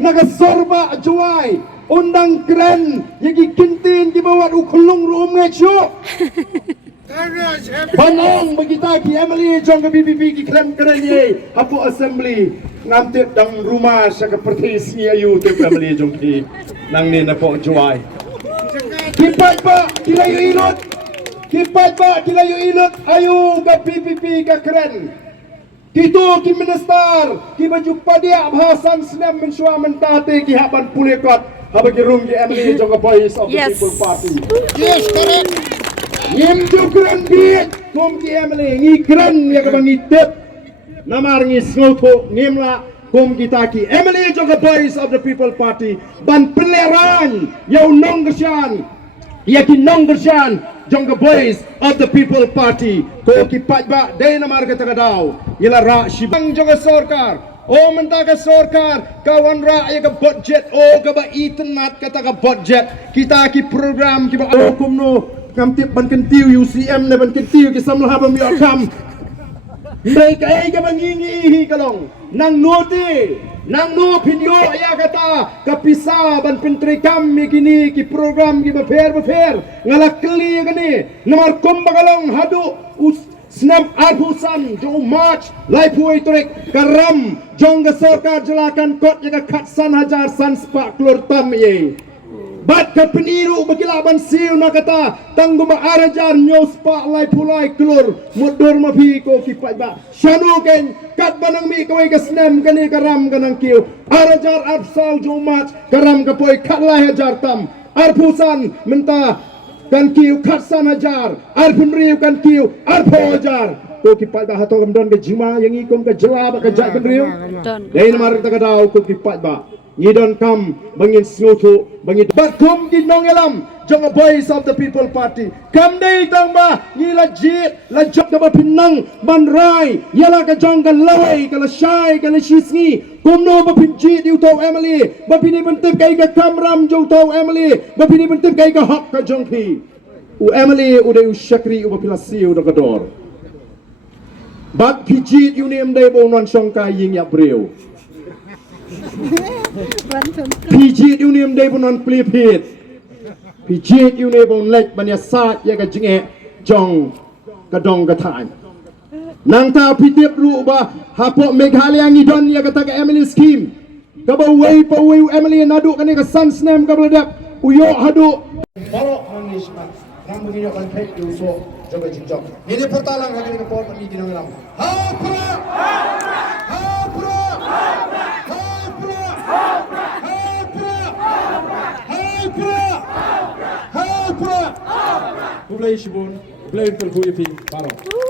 nagasorba juai undang keren yagi kintin ki bawat ukulung rum ngecuk banang begita ki Emily jong ke BBB ki keren keren ye hapu assembly ngamtip dang rumah sa kapertis ni ayu tu Emily jong ki nang ni na po juai kipat ba kilayo ilot kipat ba kilayo ilot ayu ka BBB ka keren Kito ki minister ki bajumpa dia Hasan Senam mensua mentate ki haban pulekot habagi rum ki Emily jong voice of the people party. Yes, correct. Ngim jukran biet kum ki Emily ngi kran ya ka bangitep namar ngi snoto ngimla kum kita ki Emily jong voice of the people party ban peleran yau nong gesyan ya ki nong gesyan jong voice of the people party ko ki pajba dai namar ka tagadau ila ra shibang jong sarkar o mentaga sarkar kawan ra ya ka budget o ka ba internet kata ka budget kita ki program ki ba hukum no kamtip ban kentiu UCM ne ban kentiu ki samlah ba mi akam mereka ai ka bangingi kalong nang noti nang no pinyo aya kata kapisa ban pentri kami kini ki program ki bafer ngalakli gani namar kumbagalong hadu snap arbusan jo march laipuai trek karam jongga sarkar jelakan kot jaga khatsan hajar san spa klur tam ye bat ka peniru bagilaban siu na kata tangguma arajar nyos pa laipulai klur mudur mapi ko ki ba shanu ken kat banang mi kawai ka snam kani karam kanang kiu arajar absau jo march karam ka poi khatlai hajar tam arbusan menta kan kiu khatsan hajar arpun riu kan kiu arpo hajar ko ki ba hato kamdon ke jima yang ikom ka jela ba ka jak kan riu dai namar ta kadau ko ki ba ngidon kam bangin snutu bangin bakum ginong elam jong a voice of the people party kam dei tang ba ngila jit la jok ka pinang banrai yala ka jong ka lawai ka la shai ka la shisni kumno ba pinji diu to Emily ba pini bentep kai ka kamram jong to Emily ba pini bentep kai ka hak ka jong pi u Emily u de u shakri u ba pilasi u ka dor bat piji yu nem dei bo non song kai ying ya breu PG unium day bonon plipit PG unium lek banya sat ya ka jinge jong kadong ka time nang ta pitip lu ba hapo Meghalaya ngidon ya kata ka Emily scheme ka ba way pa way Emily nadu kani ka sans name ka bladap uyo hadu baro mangis pa nang begini kan pek du so joga jinjok ini pertalang ka ka por ni dinang lam ha pra Play Shibun, play for Huyapi, Baro.